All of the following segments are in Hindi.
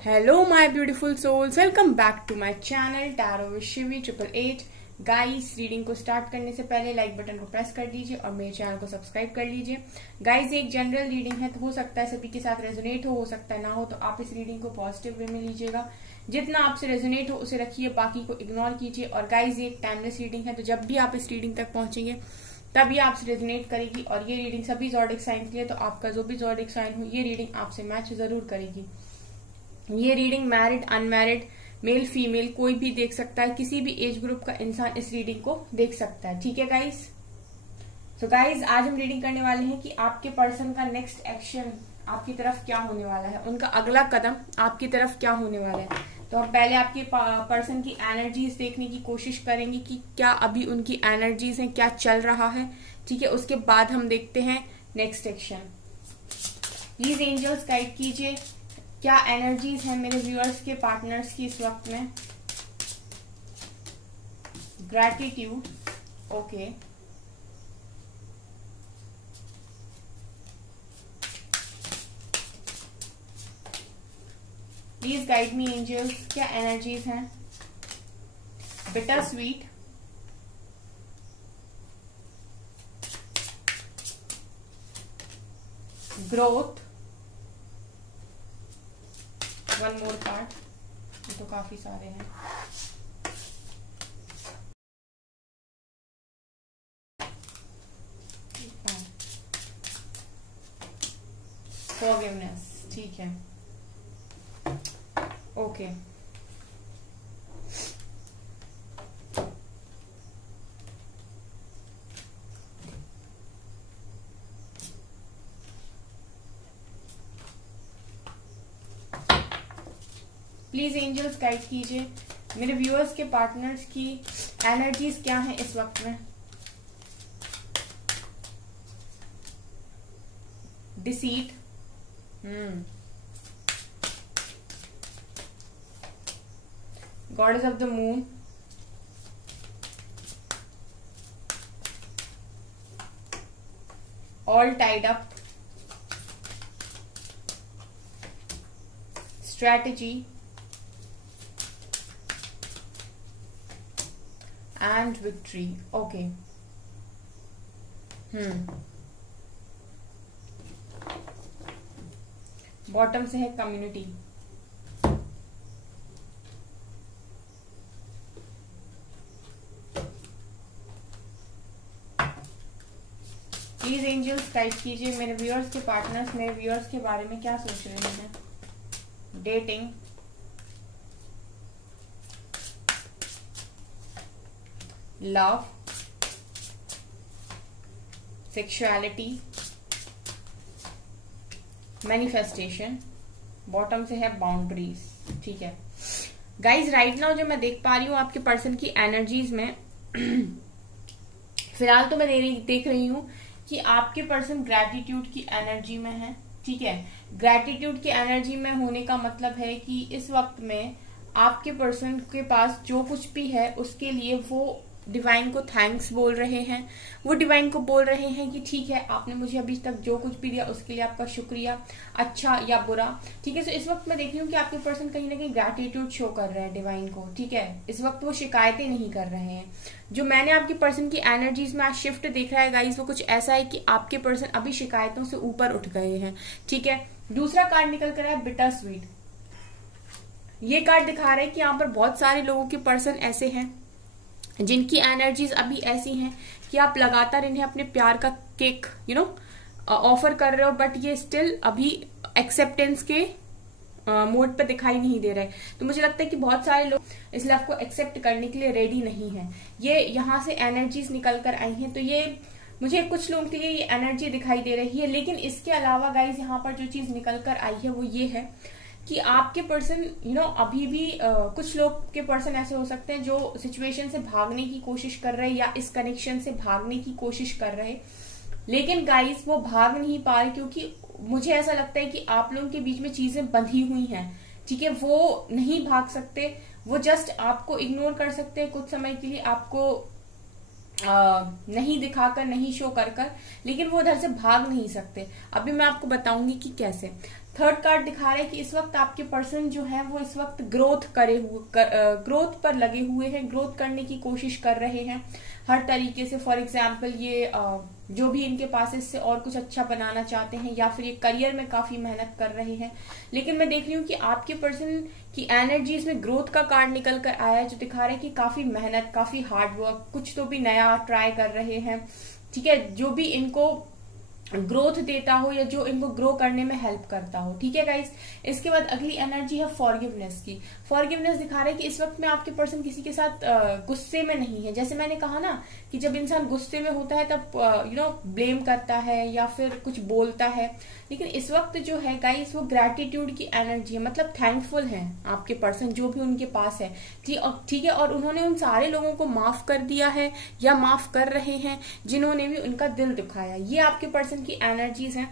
Hello my beautiful souls, welcome back to my channel tarot with Shivi 888। Guys, reading को स्टार्ट करने से पहले लाइक बटन को प्रेस कर दीजिए और मेरे चैनल को सब्सक्राइब कर लीजिए। गाइस, एक जनरल रीडिंग है तो हो सकता है सभी के साथ रेजोनेट हो सकता है ना हो, तो आप इस रीडिंग को पॉजिटिव वे में लीजिएगा। जितना आपसे रेजोनेट हो उसे रखिए, बाकी को इग्नोर कीजिए। और गाइस, ये एक टाइमलेस रीडिंग है, तो जब भी आप इस रीडिंग तक पहुंचेंगे तभी आपसे रेजोनेट करेगी। और ये रीडिंग सभी ज़ोडिक साइन के लिए, तो आपका जो भी ज़ोडिक साइन हो ये रीडिंग आपसे मैच जरूर करेगी। ये reading married, unmarried, male female कोई भी देख सकता है, किसी भी एज ग्रुप का इंसान इस रीडिंग को देख सकता है। ठीक है गाइस? तो गाइस, आज हम रीडिंग करने वाले हैं कि आपके पर्सन का नेक्स्ट एक्शन आपकी तरफ क्या होने वाला है, उनका अगला कदम आपकी तरफ क्या होने वाला है। तो हम पहले आपके पर्सन की एनर्जीज देखने की कोशिश करेंगे कि क्या अभी उनकी एनर्जीज हैं, क्या चल रहा है। ठीक है, उसके बाद हम देखते हैं next action. Please angels guide कीजिए, क्या एनर्जीज हैं मेरे व्यूअर्स के पार्टनर्स की इस वक्त में। Gratitude, okay. Please guide me angels, क्या एनर्जीज हैं। Bitter sweet, growth, one more card, ये तो काफी सारे हैं। फॉरगिवनेस, ठीक है, ओके। प्लीज एंजल्स गाइड कीजिए मेरे व्यूअर्स के पार्टनर्स की एनर्जीज क्या हैं इस वक्त में। Deceit, goddess of the moon, all tied up, strategy and victory, okay. Bottom से है कम्युनिटी, प्लीज एंजल्स गाइड कीजिए मेरे व्यूअर्स के पार्टनर्स मेरे व्यूअर्स के बारे में क्या सोच रहे हैं। Dating, love, sexuality, manifestation, bottom से है बाउंड्रीज। ठीक है गाइज, राइट नाउ जो मैं देख पा रही हूँ आपके पर्सन की एनर्जीज में फिलहाल तो मैं देख रही हूँ कि आपके पर्सन ग्रैटिट्यूड की एनर्जी में है। ठीक है, ग्रैटिट्यूड की एनर्जी में होने का मतलब है कि इस वक्त में आपके पर्सन के पास जो कुछ भी है उसके लिए वो डिवाइन को थैंक्स बोल रहे हैं। वो डिवाइन को बोल रहे हैं कि ठीक है, आपने मुझे अभी तक जो कुछ भी दिया उसके लिए आपका शुक्रिया, अच्छा या बुरा। ठीक है, तो इस वक्त मैं देख रही हूँ कि आपके पर्सन कहीं ना कहीं ग्रैटिट्यूड शो कर रहे हैं डिवाइन को। ठीक है, इस वक्त वो शिकायतें नहीं कर रहे हैं। जो मैंने आपके पर्सन की एनर्जीज में आज शिफ्ट देख रहा है गाइस, वो कुछ ऐसा है कि आपके पर्सन अभी शिकायतों से ऊपर उठ गए हैं। ठीक है, दूसरा कार्ड निकल कर है बिटर स्वीट। ये कार्ड दिखा रहा है कि यहाँ पर बहुत सारे लोगों के पर्सन ऐसे हैं जिनकी एनर्जीज अभी ऐसी हैं कि आप लगातार इन्हें अपने प्यार का केक ऑफर कर रहे हो, बट ये स्टिल अभी एक्सेप्टेंस के मोड पे दिखाई नहीं दे रहे। तो मुझे लगता है कि बहुत सारे लोग इस लव को एक्सेप्ट करने के लिए रेडी नहीं है। ये यहाँ से एनर्जीज निकल कर आई हैं, तो ये मुझे कुछ लोगों के लिए ये एनर्जी दिखाई दे रही है। लेकिन इसके अलावा गाइज, यहाँ पर जो चीज निकल कर आई है वो ये है कि आपके पर्सन अभी भी कुछ लोग के पर्सन ऐसे हो सकते हैं जो सिचुएशन से भागने की कोशिश कर रहे हैं या इस कनेक्शन से भागने की कोशिश कर रहे हैं, लेकिन गाइस वो भाग नहीं पा रहे क्योंकि मुझे ऐसा लगता है कि आप लोगों के बीच में चीजें बंधी हुई हैं। ठीक है, वो नहीं भाग सकते, वो जस्ट आपको इग्नोर कर सकते हैं कुछ समय के लिए, आपको नहीं दिखाकर, नहीं शो कर कर, लेकिन वो उधर से भाग नहीं सकते। अभी मैं आपको बताऊंगी कि कैसे। थर्ड कार्ड दिखा रहा है कि इस वक्त आपके पर्सन जो है वो इस वक्त ग्रोथ पर लगे हुए हैं, ग्रोथ करने की कोशिश कर रहे हैं हर तरीके से। फॉर एग्जाम्पल ये जो भी इनके पास इससे और कुछ अच्छा बनाना चाहते हैं, या फिर ये करियर में काफी मेहनत कर रहे हैं। लेकिन मैं देख रही हूँ कि आपके पर्सन की एनर्जी इसमें ग्रोथ का कार्ड निकल कर आया है, जो दिखा रहा है कि काफी मेहनत, काफी हार्डवर्क, कुछ तो भी नया ट्राई कर रहे हैं। ठीक है, जो भी इनको ग्रोथ देता हो या जो इनको ग्रो करने में हेल्प करता हो। ठीक है गाइस, इसके बाद अगली एनर्जी है फॉरगिवनेस की। फॉरगिवनेस दिखा रहा है कि इस वक्त में आपके पर्सन किसी के साथ गुस्से में नहीं है। जैसे मैंने कहा ना कि जब इंसान गुस्से में होता है तब ब्लेम करता है या फिर कुछ बोलता है, लेकिन इस वक्त जो है गाइस वो ग्रैटिट्यूड की एनर्जी है, मतलब थैंकफुल है आपके पर्सन जो भी उनके पास है। ठीक है, और उन्होंने उन सारे लोगों को माफ कर दिया है या माफ कर रहे हैं जिन्होंने भी उनका दिल दुखाया। ये आपके पर्सन की एनर्जीज हैं।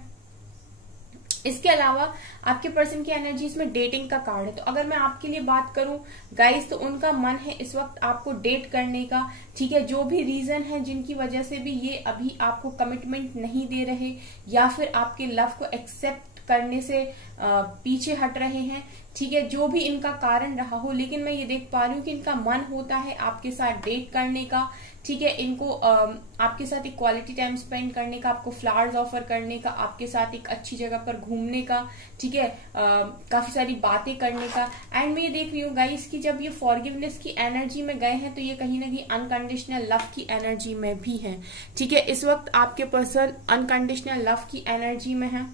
इसके अलावा आपके पर्सन की एनर्जीज में डेटिंग का कार्ड है। तो अगर मैं आपके लिए बात करूं गाइस, तो उनका मन है इस वक्त आपको डेट करने का। ठीक है, जो भी रीजन है जिनकी वजह से भी ये अभी आपको कमिटमेंट नहीं दे रहे या फिर आपके लव को एक्सेप्ट करने से पीछे हट रहे हैं। ठीक है, जो भी इनका कारण रहा हो, लेकिन मैं ये देख पा रही हूँ कि इनका मन होता है आपके साथ डेट करने का। ठीक है, इनको आपके साथ एक क्वालिटी टाइम स्पेंड करने का, आपको फ्लावर्स ऑफर करने का, आपके साथ एक अच्छी जगह पर घूमने का। ठीक है, काफी सारी बातें करने का। एंड मैं ये देख रही हूँ गाइस कि जब ये फॉरगिवनेस की एनर्जी में गए हैं तो ये कहीं ना कहीं अनकंडीशनल लव की एनर्जी में भी है। ठीक है, इस वक्त आपके पर्सन अनकंडीशनल लव की एनर्जी में है।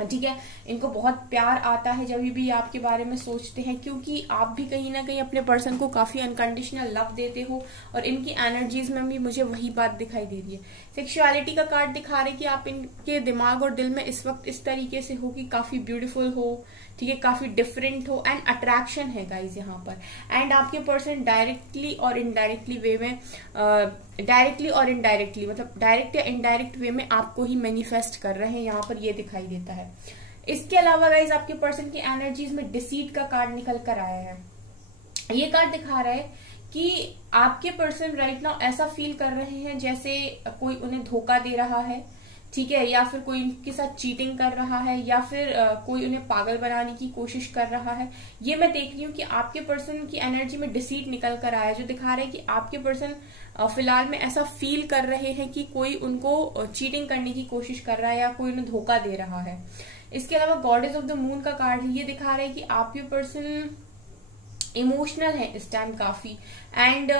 ठीक है, इनको बहुत प्यार आता है जब भी आपके बारे में सोचते हैं, क्योंकि आप भी कहीं ना कहीं अपने पर्सन को काफी अनकंडीशनल लव देते हो और इनकी एनर्जीज में भी मुझे वही बात दिखाई दे रही है। सेक्सुअलिटी का कार्ड दिखा रहे कि आप इनके दिमाग और दिल में इस वक्त इस तरीके से हो कि काफी ब्यूटीफुल हो। ठीक है, काफी डिफरेंट हो एंड अट्रैक्शन है गाइज यहाँ पर। एंड आपके पर्सन डायरेक्टली और इनडायरेक्टली वे में मतलब डायरेक्ट या इनडायरेक्ट वे में आपको ही मैनिफेस्ट कर रहे हैं, यहाँ पर ये दिखाई देता है। इसके अलावा गाइज आपके पर्सन की एनर्जीज में डिसीट का कार्ड निकल कर आया है। ये कार्ड दिखा रहा है कि आपके पर्सन राइट नाउ ऐसा फील कर रहे हैं जैसे कोई उन्हें धोखा दे रहा है। ठीक है, या फिर कोई उनके साथ चीटिंग कर रहा है, या फिर कोई उन्हें पागल बनाने की कोशिश कर रहा है। ये मैं देख रही हूँ कि आपके पर्सन की एनर्जी में डिसीट निकल कर आया, जो दिखा रहा है कि आपके पर्सन फिलहाल में ऐसा फील कर रहे हैं कि कोई उनको चीटिंग करने की कोशिश कर रहा है या कोई उन्हें धोखा दे रहा है। इसके अलावा गॉडेस ऑफ द मून का कार्ड है। ये दिखा रहा है कि आपके पर्सन इमोशनल है इस टाइम काफी। एंड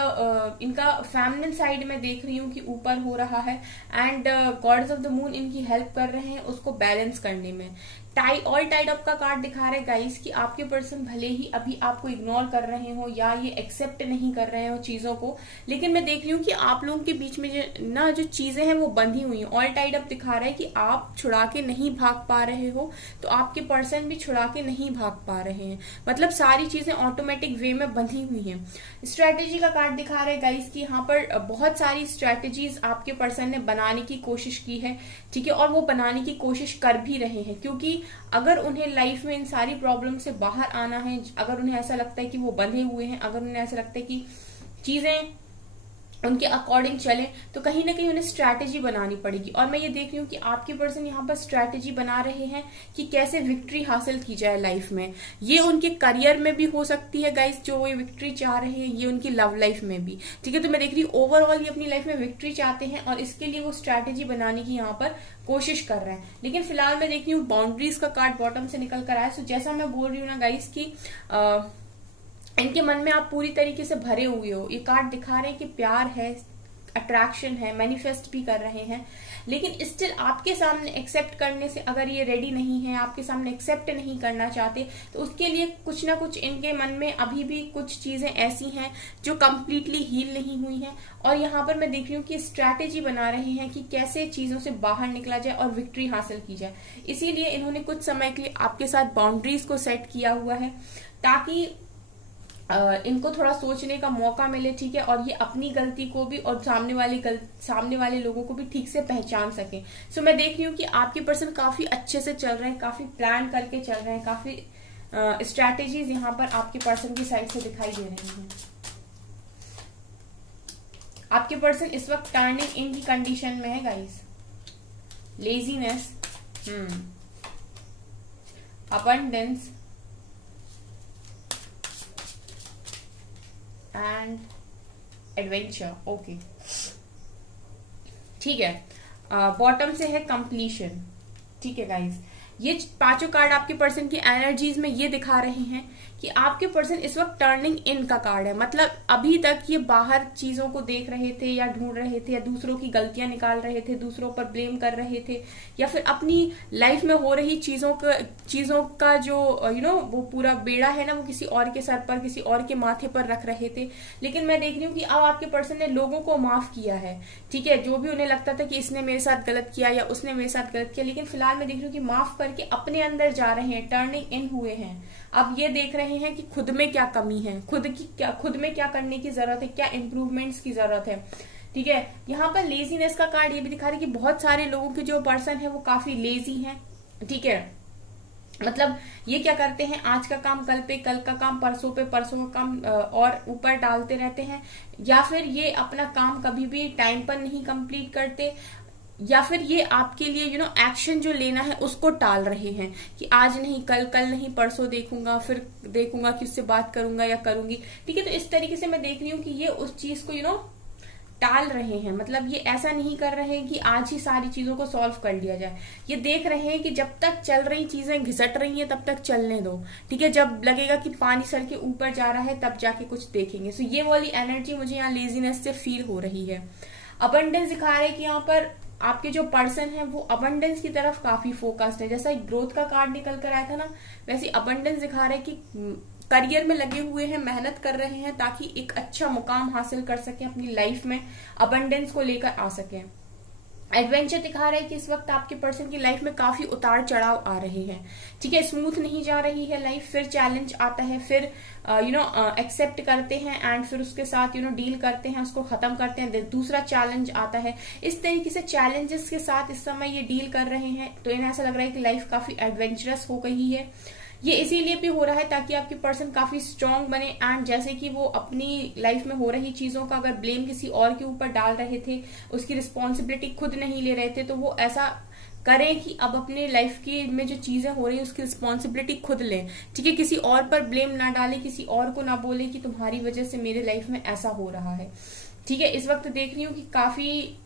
इनका फेमिनिन साइड में देख रही हूँ कि ऊपर हो रहा है। And God's of the moon इनकी हेल्प कर रहे हैं उसको बैलेंस करने में। ऑल टाइड अप का कार्ड दिखा रहे गाइस कि आपके पर्सन भले ही अभी आपको इग्नोर कर रहे हो या ये एक्सेप्ट नहीं कर रहे हो चीजों को, लेकिन मैं देख रही हूँ कि आप लोगों के बीच में जो चीजें हैं वो बंधी हुई हैं। ऑल टाइड अप दिखा रहा है कि आप छुड़ा के नहीं भाग पा रहे हो, तो आपके पर्सन भी छुड़ा के नहीं भाग पा रहे हैं। मतलब सारी चीजें ऑटोमेटिक वे में बंधी हुई हैं। स्ट्रेटेजी का कार्ड दिखा रहे गाइस कि यहाँ पर बहुत सारी स्ट्रेटेजीज आपके पर्सन ने बनाने की कोशिश की है। ठीक है, और वो बनाने की कोशिश कर भी रहे हैं, क्योंकि अगर उन्हें लाइफ में इन सारी प्रॉब्लम से बाहर आना है, अगर उन्हें ऐसा लगता है कि वो बंधे हुए हैं, अगर उन्हें ऐसा लगता है कि चीजें उनके अकॉर्डिंग चले, तो कहीं ना कहीं उन्हें स्ट्रैटेजी बनानी पड़ेगी। और मैं ये देख रही हूँ कि आपके पर्सन यहाँ पर स्ट्रैटेजी बना रहे हैं कि कैसे विक्ट्री हासिल की जाए लाइफ में। ये उनके करियर में भी हो सकती है गाइस, जो ये विक्ट्री चाह रहे हैं, ये उनकी लव लाइफ में भी। ठीक है, तो मैं देख रही हूँ ओवरऑल ये अपनी लाइफ में विक्ट्री चाहते हैं और इसके लिए वो स्ट्रैटेजी बनाने की यहाँ पर कोशिश कर रहे हैं। लेकिन फिलहाल मैं देख रही हूँ बाउंड्रीज का कार्ड बॉटम से निकल कर आया। सो जैसा मैं बोल रही हूँ ना गाइस की इनके मन में आप पूरी तरीके से भरे हुए हो। ये कार्ड दिखा रहे हैं कि प्यार है, अट्रैक्शन है, मैनिफेस्ट भी कर रहे हैं, लेकिन स्टिल आपके सामने एक्सेप्ट करने से अगर ये रेडी नहीं है, आपके सामने एक्सेप्ट नहीं करना चाहते, तो उसके लिए कुछ ना कुछ इनके मन में अभी भी कुछ चीजें ऐसी हैं जो कंप्लीटली हील नहीं हुई हैं। और यहाँ पर मैं देख रही हूँ कि स्ट्रैटेजी बना रहे हैं कि कैसे चीजों से बाहर निकला जाए और विक्ट्री हासिल की जाए। इसीलिए इन्होंने कुछ समय के लिए आपके साथ बाउंड्रीज को सेट किया हुआ है, ताकि इनको थोड़ा सोचने का मौका मिले। ठीक है, और ये अपनी गलती को भी और सामने वाले लोगों को भी ठीक से पहचान सके। सो मैं देख रही हूँ कि आपके पर्सन काफी अच्छे से चल रहे हैं, काफी प्लान करके चल रहे हैं, काफी स्ट्रैटेजीज यहाँ पर आपके पर्सन की साइड से दिखाई दे रही हैं। आपके पर्सन इस वक्त टर्निंग इन की कंडीशन में है guys. Laziness, abundance and adventure. Okay, ठीक है। बॉटम से है कंप्लीशन। ठीक है गाइज, ये पांचों कार्ड आपके पर्सन की एनर्जीज में ये दिखा रहे हैं कि आपके पर्सन इस वक्त टर्निंग इन का कार्ड है। मतलब अभी तक ये बाहर चीजों को देख रहे थे या ढूंढ रहे थे या दूसरों की गलतियां निकाल रहे थे, दूसरों पर ब्लेम कर रहे थे, या फिर अपनी लाइफ में हो रही चीजों का जो वो पूरा बेड़ा है ना, वो किसी और के सर पर, किसी और के माथे पर रख रहे थे। लेकिन मैं देख रही हूँ कि अब आपके पर्सन ने लोगों को माफ किया है। ठीक है, जो भी उन्हें लगता था कि इसने मेरे साथ गलत किया या उसने मेरे साथ गलत किया, लेकिन फिलहाल मैं देख रही हूँ कि माफ करके अपने अंदर जा रहे हैं, टर्निंग इन हुए हैं। अब ये देख रहे हैं कि खुद में क्या कमी है, खुद में क्या करने की जरूरत है, क्या इंप्रूवमेंट्स की जरूरत है। ठीक है, यहाँ पर लेजीनेस का कार्ड ये भी दिखा रहा है कि बहुत सारे लोगों के जो पर्सन है वो काफी लेजी हैं। ठीक है, मतलब ये क्या करते हैं, आज का काम कल पे, कल का काम परसों पे, परसों का काम और ऊपर डालते रहते हैं, या फिर ये अपना काम कभी भी टाइम पर नहीं कंप्लीट करते, या फिर ये आपके लिए एक्शन जो लेना है उसको टाल रहे हैं कि आज नहीं, कल नहीं, परसों देखूंगा, फिर देखूंगा कि उससे बात करूंगा या करूंगी। ठीक है, तो इस तरीके से मैं देख रही हूँ कि ये उस चीज को टाल रहे हैं। मतलब ये ऐसा नहीं कर रहे हैं कि आज ही सारी चीजों को सॉल्व कर लिया जाए। ये देख रहे हैं कि जब तक चल रही चीजें घिसट रही हैं तब तक चलने दो। ठीक है, जब लगेगा कि पानी सर के ऊपर जा रहा है तब जाके कुछ देखेंगे। सो ये वाली एनर्जी मुझे यहाँ लेजीनेस से फील हो रही है। अबंडेंस दिखा रहे हैं कि यहाँ पर आपके जो पर्सन है वो अबंडेंस की तरफ काफी फोकस्ड है। जैसा ग्रोथ का कार्ड निकल कर आया था ना, वैसे अबंडेंस दिखा रहे हैं कि करियर में लगे हुए हैं, मेहनत कर रहे हैं ताकि एक अच्छा मुकाम हासिल कर सकें, अपनी लाइफ में अबंडेंस को लेकर आ सकें। एडवेंचर दिखा रहा है कि इस वक्त आपके पर्सन की लाइफ में काफी उतार चढ़ाव आ रहे हैं। ठीक है, स्मूथ नहीं जा रही है लाइफ, फिर चैलेंज आता है, फिर एक्सेप्ट करते हैं एंड फिर उसके साथ डील करते हैं, उसको खत्म करते हैं, दूसरा चैलेंज आता है। इस तरीके से चैलेंजेस के साथ इस समय ये डील कर रहे हैं। तो इन्हें ऐसा लग रहा है कि लाइफ काफी एडवेंचरस हो गई है। ये इसीलिए भी हो रहा है ताकि आपके पर्सन काफी स्ट्रांग बने, एंड जैसे कि वो अपनी लाइफ में हो रही चीजों का अगर ब्लेम किसी और के ऊपर डाल रहे थे, उसकी रिस्पॉन्सिबिलिटी खुद नहीं ले रहे थे, तो वो ऐसा करें कि अब अपने लाइफ की में जो चीजें हो रही है उसकी रिस्पॉन्सिबिलिटी खुद लें। ठीक है, किसी और पर ब्लेम ना डाले, किसी और को ना बोले कि तुम्हारी वजह से मेरे लाइफ में ऐसा हो रहा है। ठीक है, इस वक्त देख रही हूँ कि काफी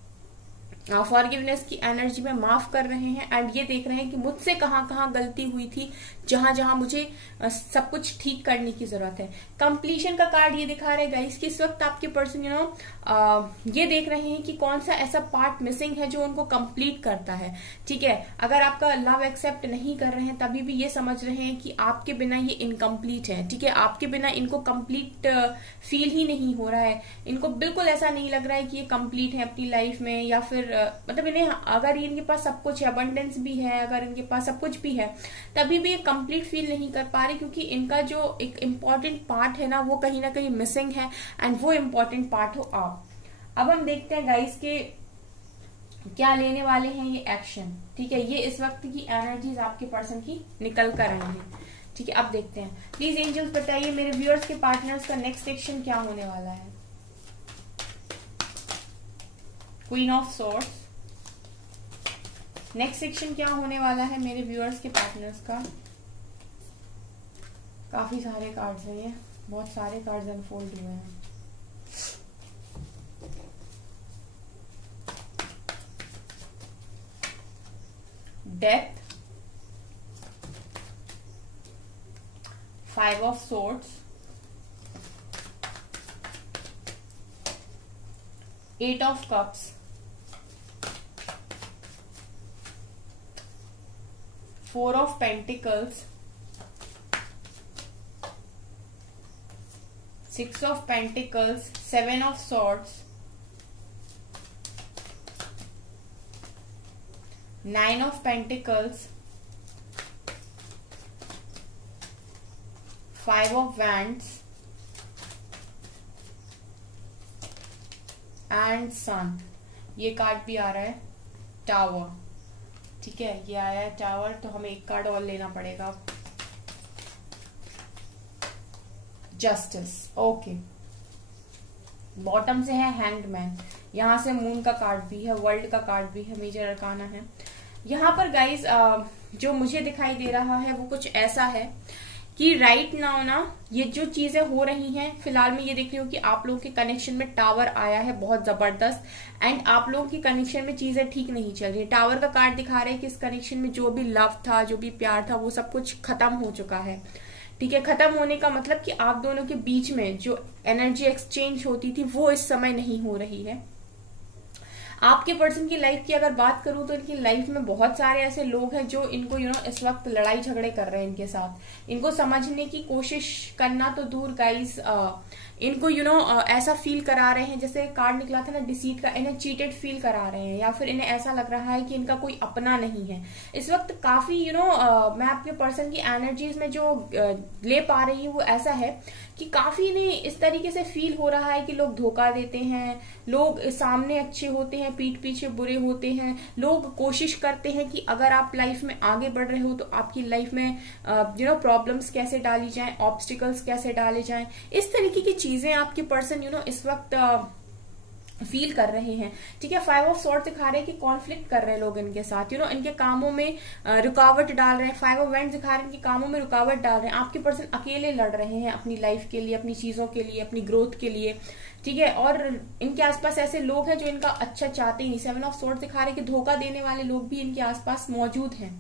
फॉरगिवनेस की एनर्जी में माफ कर रहे हैं, एंड ये देख रहे हैं कि मुझसे कहाँ गलती हुई थी, जहां मुझे सब कुछ ठीक करने की जरूरत है। कंप्लीशन का कार्ड ये दिखा रहा है गाइस कि इस वक्त आपके पर्सन ये देख रहे हैं कि कौन सा ऐसा पार्ट मिसिंग है जो उनको कंप्लीट करता है। ठीक है, अगर आपका लव एक्सेप्ट नहीं कर रहे हैं तभी भी ये समझ रहे हैं कि आपके बिना ये इनकम्प्लीट है। ठीक है, आपके बिना इनको कंप्लीट फील ही नहीं हो रहा है, इनको बिल्कुल ऐसा नहीं लग रहा है कि ये कंप्लीट है अपनी लाइफ में, या फिर मतलब इन्हें अगर इनके पास सब कुछ है, अबंडेंस भी है, अगर इनके पास सब कुछ भी है, तभी भी ये कंप्लीट फील नहीं कर पा रहे, क्योंकि इनका जो एक इम्पॉर्टेंट पार्ट है ना वो कहीं ना कहीं मिसिंग है, एंड वो इम्पॉर्टेंट पार्ट हो आप। अब हम देखते हैं गाइस के क्या लेने वाले हैं ये एक्शन। ठीक है, ये इस वक्त की एनर्जीज आपके पर्सन की निकल कर आई है। ठीक है, अब देखते हैं। प्लीज एंजल्स बताइए मेरे व्यूअर्स के पार्टनर्स का नेक्स्ट एक्शन क्या होने वाला है। Queen of swords, next section क्या होने वाला है मेरे व्यूअर्स के पार्टनर्स का। काफी सारे कार्ड्स हैं, ये बहुत सारे कार्ड्स अनफोल्ड हुए हैं। Death, 5 of swords, 8 of cups, 4 of pentacles, 6 of pentacles, 7 of swords, 9 of pentacles, 5 of wands and सन। ये कार्ड भी आ रहा है टावर। ठीक है, ये आया है टावर, तो हमें एक कार्ड और लेना पड़ेगा, जस्टिस। ओके, बॉटम से है हैंग्ड मैन, यहां से मून का कार्ड भी है, वर्ल्ड का कार्ड भी है, मेजर अरकाना है। यहाँ पर गाइज जो मुझे दिखाई दे रहा है वो कुछ ऐसा है कि राइट नाउ ना ये जो चीजें हो रही हैं, फिलहाल मैं ये देख रही हूँ कि आप लोगों के कनेक्शन में टावर आया है बहुत जबरदस्त, एंड आप लोगों की कनेक्शन में चीजें ठीक नहीं चल रही। टावर का कार्ड दिखा रहे हैं कि इस कनेक्शन में जो भी लव था, जो भी प्यार था, वो सब कुछ खत्म हो चुका है। ठीक है, खत्म होने का मतलब कि आप दोनों के बीच में जो एनर्जी एक्सचेंज होती थी वो इस समय नहीं हो रही है। आपके पर्सन की लाइफ की अगर बात करूं तो इनकी लाइफ में बहुत सारे ऐसे लोग हैं जो इनको इस वक्त लड़ाई झगड़े कर रहे हैं इनके साथ। इनको समझने की कोशिश करना तो दूर गाइस, इनको ऐसा फील करा रहे हैं, जैसे कार्ड निकला था ना डिसीट का, इन्हें चीटेड फील करा रहे हैं, या फिर इन्हें ऐसा लग रहा है कि इनका कोई अपना नहीं है इस वक्त। काफी मैं आपके पर्सन की एनर्जीज में जो ले पा रही हूँ वो ऐसा है कि काफी इन्हें इस तरीके से फील हो रहा है कि लोग धोखा देते हैं, लोग सामने अच्छे होते हैं, पीठ पीछे बुरे होते हैं। लोग कोशिश करते हैं कि अगर आप लाइफ में आगे बढ़ रहे हो तो आपकी लाइफ में प्रॉब्लम्स कैसे डाली जाएं, ऑब्स्टिकल्स कैसे डाले जाएं, इस तरीके की चीजें आपके पर्सन इस वक्त फील कर रहे हैं। ठीक है, 5 ऑफ सॉर्ड्स दिखा रहे हैं कि कॉन्फ्लिक्ट कर रहे हैं लोग इनके साथ, इनके कामों में रुकावट डाल रहे हैं। 5 ऑफ वैंड्स दिखा रहे हैं कि कामों में रुकावट डाल रहे हैं। आपके पर्सन अकेले लड़ रहे हैं अपनी लाइफ के लिए, अपनी चीजों के लिए, अपनी ग्रोथ के लिए। ठीक है, और इनके आसपास ऐसे लोग हैं जो इनका अच्छा चाहते ही नहीं। 7 ऑफ सॉर्ड्स दिखा रहे हैं कि धोखा देने वाले लोग भी इनके आसपास मौजूद हैं।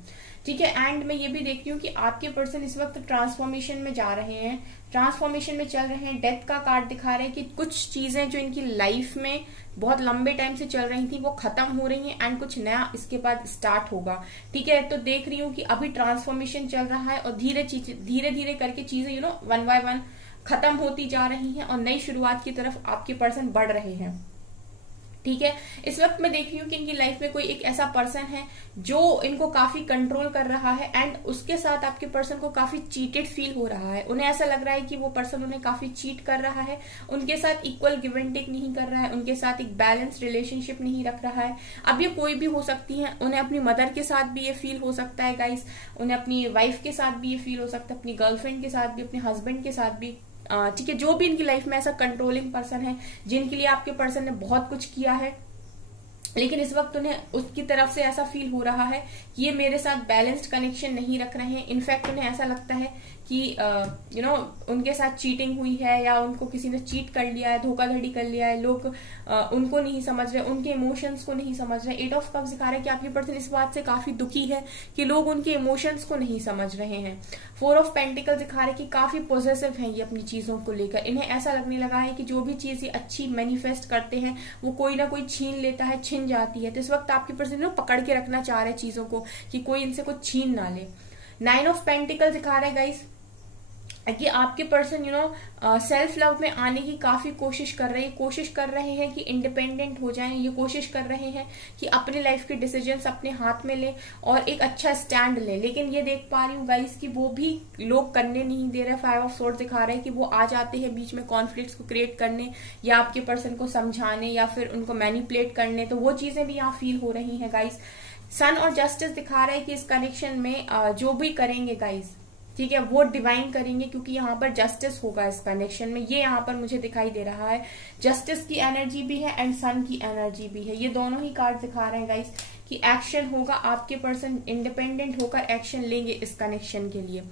ठीक है, एंड मैं ये भी देखती हूँ कि आपके पर्सन इस वक्त ट्रांसफॉर्मेशन में जा रहे हैं, ट्रांसफॉर्मेशन में चल रहे हैं। डेथ का कार्ड दिखा रहे हैं कि कुछ चीजें जो इनकी लाइफ में बहुत लंबे टाइम से चल रही थी वो खत्म हो रही हैं एंड कुछ नया इसके बाद स्टार्ट होगा। ठीक है, तो देख रही हूँ कि अभी ट्रांसफॉर्मेशन चल रहा है और धीरे धीरे करके चीजें वन बाय वन खत्म होती जा रही हैं और नई शुरुआत की तरफ आपके पर्सन बढ़ रहे हैं। ठीक है, इस वक्त मैं देख रही हूँ कि इनकी लाइफ में कोई एक ऐसा पर्सन है जो इनको काफी कंट्रोल कर रहा है एंड उसके साथ आपके पर्सन को काफी चीटेड फील हो रहा है। उन्हें ऐसा लग रहा है कि वो पर्सन उन्हें काफी चीट कर रहा है, उनके साथ इक्वल गिव एंड टेक नहीं कर रहा है, उनके साथ एक बैलेंस रिलेशनशिप नहीं रख रहा है। अब ये कोई भी हो सकती है, उन्हें अपनी मदर के साथ भी ये फील हो सकता है गाइस, उन्हें अपनी वाइफ के साथ भी ये फील हो सकता है, अपनी गर्लफ्रेंड के साथ भी, अपने हस्बैंड के साथ भी। ठीक है, जो भी इनकी लाइफ में ऐसा कंट्रोलिंग पर्सन है जिनके लिए आपके पर्सन ने बहुत कुछ किया है, लेकिन इस वक्त उन्हें उसकी तरफ से ऐसा फील हो रहा है कि ये मेरे साथ बैलेंस्ड कनेक्शन नहीं रख रहे हैं। इनफैक्ट उन्हें ऐसा लगता है कि उनके साथ चीटिंग हुई है या उनको किसी ने चीट कर लिया है, धोखाधड़ी कर लिया है, लोग उनको नहीं समझ रहे, उनके इमोशंस को नहीं समझ रहे। 8 ऑफ कप्स दिखा रहा है कि आपकी पर्सन इस बात से काफी दुखी है कि लोग उनके इमोशंस को नहीं समझ रहे हैं। 4 ऑफ पेंटिकल दिखा रहे हैं कि काफी पॉजिटिव है ये अपनी चीजों को लेकर। इन्हें ऐसा लगने लगा है कि जो भी चीज ये अच्छी मैनिफेस्ट करते हैं वो कोई ना कोई छीन लेता है, छिन जाती है। तो इस वक्त आपके पर्सन पकड़ के रखना चाह रहे हैं चीजों को कि कोई इनसे कुछ छीन ना ले। 9 ऑफ पेंटिकल दिखा रहा है गाइस कि आपके पर्सन सेल्फ लव में आने की काफी कोशिश कर रहे हैं कि इंडिपेंडेंट हो जाएं। ये कोशिश कर रहे हैं कि अपने लाइफ के डिसीजंस अपने हाथ में लें और एक अच्छा स्टैंड लें। लेकिन ये देख पा रही हूँ गाइस कि वो भी लोग करने नहीं दे रहे। 5 ऑफ सोर्ड्स दिखा रहे हैं कि वो आ जाते हैं बीच में कॉन्फ्लिक्ट्स को क्रिएट करने या आपके पर्सन को समझाने या फिर उनको मैनिपुलेट करने, तो वो चीजें भी यहाँ फील हो रही है गाइस। सन और जस्टिस दिखा रहा है कि इस कनेक्शन में जो भी करेंगे गाइस, ठीक है, वो डिवाइन करेंगे क्योंकि यहाँ पर जस्टिस होगा इस कनेक्शन में। ये यहाँ पर मुझे दिखाई दे रहा है, जस्टिस की एनर्जी भी है एंड सन की एनर्जी भी है। ये दोनों ही कार्ड दिखा रहे हैं गाइस कि एक्शन होगा, आपके पर्सन इंडिपेंडेंट होकर एक्शन लेंगे इस कनेक्शन के लिए।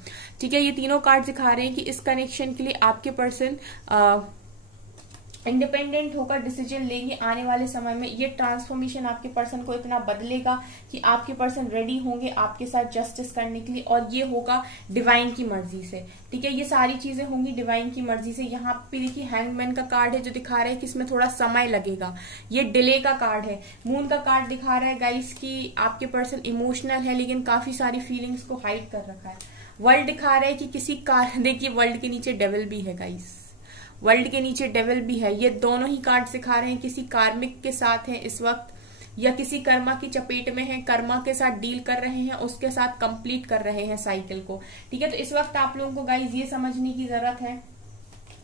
ठीक है, ये तीनों कार्ड दिखा रहे हैं कि इस कनेक्शन के लिए आपके पर्सन इंडिपेंडेंट होकर डिसीजन लेंगे आने वाले समय में। ये ट्रांसफॉर्मेशन आपके पर्सन को इतना बदलेगा कि आपके पर्सन रेडी होंगे आपके साथ जस्टिस करने के लिए, और ये होगा डिवाइन की मर्जी से। ठीक है, ये सारी चीजें होंगी डिवाइन की मर्जी से। यहाँ पे देखिए हैंगमैन का कार्ड है जो दिखा रहा है कि इसमें थोड़ा समय लगेगा, ये डिले का कार्ड है। मून का कार्ड दिखा रहा है गाइस कि आपके पर्सन इमोशनल है लेकिन काफी सारी फीलिंग्स को हाइड कर रखा है। वर्ल्ड दिखा रहा है कि किसी देखिए वर्ल्ड के नीचे डेविल भी है गाइस, वर्ल्ड के नीचे डेविल भी है। ये दोनों ही कार्ड सिखा रहे हैं किसी कार्मिक के साथ हैं इस वक्त या किसी कर्मा की चपेट में है, कर्मा के साथ डील कर रहे हैं, उसके साथ कंप्लीट कर रहे हैं साइकिल को। ठीक है, तो इस वक्त आप लोगों को गाइज ये समझने की जरूरत है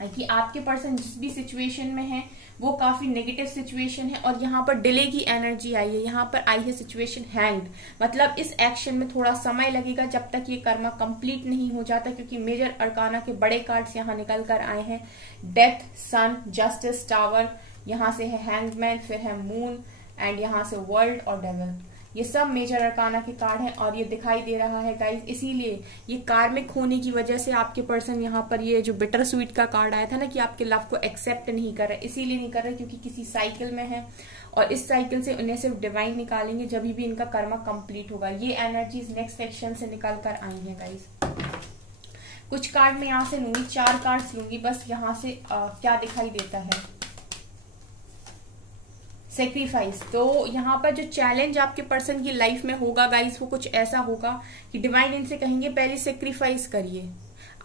कि आपके पर्सन जिस भी सिचुएशन में है वो काफी नेगेटिव सिचुएशन है और यहाँ पर डिले की एनर्जी आई है। यहाँ पर आई है सिचुएशन हैंग्ड, मतलब इस एक्शन में थोड़ा समय लगेगा जब तक ये कर्मा कंप्लीट नहीं हो जाता, क्योंकि मेजर अरकाना के बड़े कार्ड्स यहाँ निकल कर आए हैं। डेथ, सन, जस्टिस, टावर, यहाँ से है हैंगमैन, फिर है मून एंड यहाँ से वर्ल्ड और डेविल। ये सब मेजर अरकाना के कार्ड हैं और ये दिखाई दे रहा है गाइज। इसीलिए ये कार्मिक होने की वजह से आपके पर्सन यहाँ पर ये जो बिटर स्वीट का कार्ड आया था ना कि आपके लव को एक्सेप्ट नहीं कर रहे, इसीलिए नहीं कर रहे क्योंकि किसी साइकिल में है और इस साइकिल से उन्हें सिर्फ डिवाइन निकालेंगे जब भी इनका कर्मा कंप्लीट होगा। ये एनर्जीज नेक्स्ट सेक्शन से निकल कर आई है गाइज। कुछ कार्ड मैं यहाँ से लूंगी, 4 कार्ड्स लूंगी बस यहाँ से क्या दिखाई देता है। सेक्रीफाइस, तो यहाँ पर जो चैलेंज आपके पर्सन की लाइफ में होगा गाइस वो कुछ ऐसा होगा कि डिवाइन इनसे कहेंगे पहले सेक्रीफाइस करिए।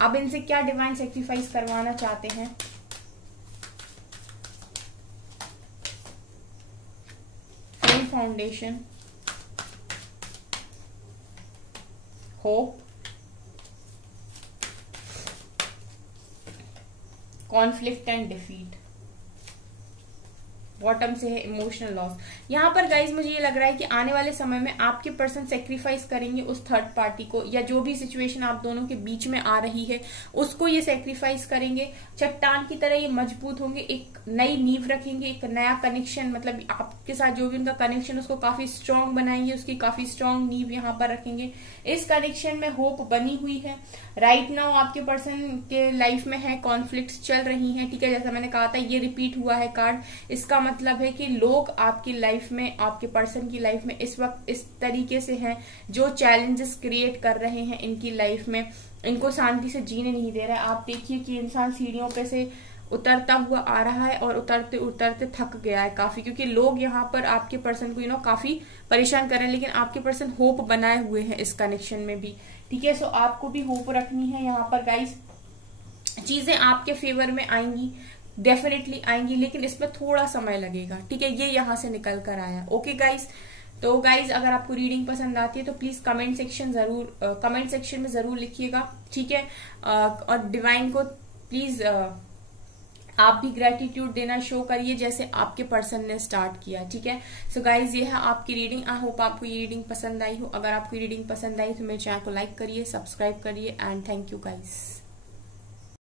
अब इनसे क्या डिवाइन सेक्रीफाइस करवाना चाहते हैं? Flame foundation, hope, conflict and defeat. Bottom से है इमोशनल लॉस। यहाँ पर गाइज मुझे ये लग रहा है कि आने वाले समय में आपके पर्सन सेक्रीफाइस करेंगे उस थर्ड पार्टी को, या जो भी सिचुएशन आप दोनों के बीच में आ रही है उसको ये सेक्रीफाइस करेंगे। चट्टान की तरह ये मजबूत होंगे, एक नई नींव रखेंगे, एक नया कनेक्शन, मतलब आपके साथ जो भी उनका कनेक्शन उसको काफी स्ट्रांग बनाएंगे, उसकी काफी स्ट्रांग नींव यहाँ पर रखेंगे। इस कनेक्शन में होप बनी हुई है। राइट नाउ आपके पर्सन के लाइफ में है कॉन्फ्लिक्ट चल रही हैं, ठीक है। जैसा मैंने कहा था ये रिपीट हुआ है कार्ड, इसका मतलब है कि लोग आपकी लाइफ में, आपके पर्सन की लाइफ में इस वक्त इस तरीके से हैं जो चैलेंजेस क्रिएट कर रहे हैं इनकी लाइफ में, इनको शांति से जीने नहीं दे रहा है। आप देखिए कि इंसान सीढ़ियों पे से उतरता हुआ आ रहा है और उतरते उतरते थक गया है काफी, क्योंकि लोग यहाँ पर आपके पर्सन को काफी परेशान कर रहे हैं, लेकिन आपके पर्सन होप बनाए हुए हैं इस कनेक्शन में भी, ठीक है। सो आपको भी होप रखनी है यहाँ पर गाइस। चीजें आपके फेवर में आएंगी, डेफिनेटली आएंगी, लेकिन इसमें थोड़ा समय लगेगा, ठीक है। ये यहाँ से निकल कर आया। ओके गाइस, तो गाइज अगर आपको रीडिंग पसंद आती है तो प्लीज कमेंट सेक्शन में जरूर लिखिएगा, ठीक है। और डिवाइन को प्लीज आप भी ग्रेटिट्यूड देना शो करिए जैसे आपके पर्सन ने स्टार्ट किया, ठीक है। सो गाइज ये है आपकी रीडिंग। आई होप आपको ये रीडिंग पसंद आई हो। अगर आपको रीडिंग पसंद आई तो मेरे चैनल को लाइक करिए, सब्सक्राइब करिए एंड थैंक यू गाइज।